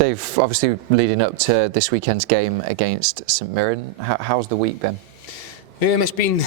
Dave, obviously leading up to this weekend's game against St Mirren, how's the week been? It's been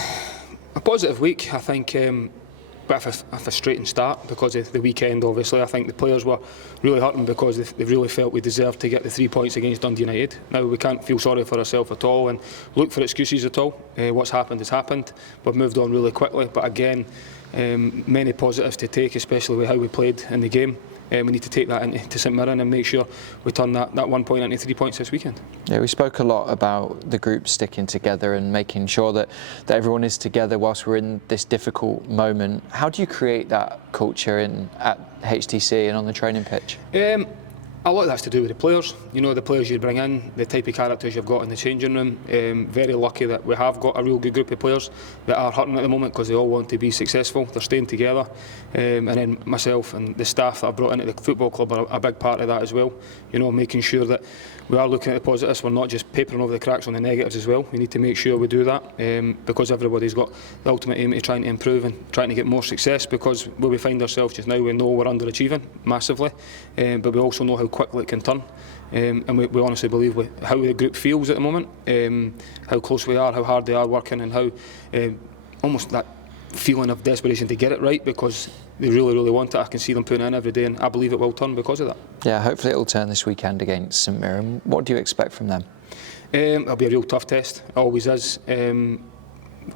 a positive week, I think. Bit of a frustrating start because of the weekend. Obviously, I think the players were really hurting because they really felt we deserved to get the 3 points against Dundee United. Now we can't feel sorry for ourselves at all and look for excuses at all. What's happened has happened. We've moved on really quickly, but again, many positives to take, especially with how we played in the game. We need to take that into St Mirren and make sure we turn that 1 point into 3 points this weekend. Yeah, we spoke a lot about the group sticking together and making sure that everyone is together whilst we're in this difficult moment. How do you create that culture at HTC and on the training pitch? A lot of that's to do with the players. You know, the players you bring in, the type of characters you've got in the changing room. Very lucky that we have got a real good group of players that are hurting at the moment because they all want to be successful. They're staying together. And then myself and the staff that I've brought into the football club are a big part of that as well. You know, making sure that we are looking at the positives. We're not just papering over the cracks on the negatives as well. We need to make sure we do that because everybody's got the ultimate aim of trying to improve and trying to get more success, because where we find ourselves just now, we know we're underachieving massively, but we also know how quickly it can turn. And we honestly believe with how the group feels at the moment, how close we are, how hard they are working, and how almost that feeling of desperation to get it right because they really, really want it. I can see them putting in every day, and I believe it will turn because of that. Yeah, hopefully it'll turn this weekend against St Mirren. What do you expect from them? It'll be a real tough test. It always is.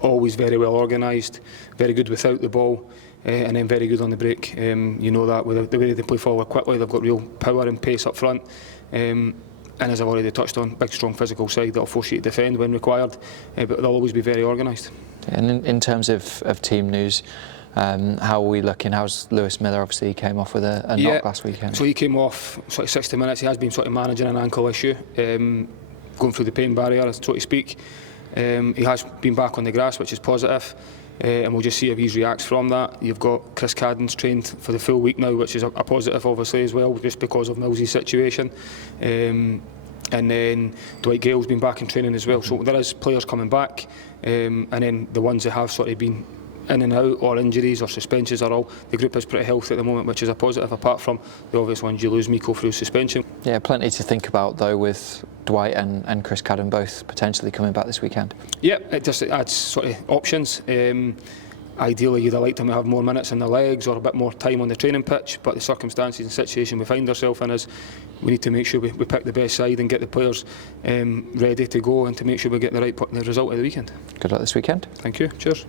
Always very well organised, very good without the ball, and then very good on the break. You know that with the way they play forward quickly, they've got real power and pace up front. And as I've already touched on, big strong physical side that'll force you to defend when required, but they'll always be very organised. And in terms of team news, how are we looking? How's Lewis Miller? Obviously he came off with a knock last weekend. So he came off sort of 60 minutes. He has been sort of managing an ankle issue, going through the pain barrier, so to speak. He has been back on the grass, which is positive, and we'll just see if he reacts from that. You've got Chris Cadden's trained for the full week now, which is a positive obviously as well, just because of Millsy's situation. And then Dwight Gale's been back in training as well. So there is players coming back, and then the ones that have sort of been in and out, or injuries or suspensions, are all, the group is pretty healthy at the moment, which is a positive, apart from the obvious ones. You lose Miko through suspension. Yeah, plenty to think about though with Dwight and Chris Cadden both potentially coming back this weekend. Yeah, it just adds sort of options. Ideally you'd have liked them to have more minutes in the legs or a bit more time on the training pitch, but the circumstances and situation we find ourselves in is we need to make sure we pick the best side and get the players ready to go, and to make sure we get the right result of the weekend. Good luck this weekend. Thank you. Cheers.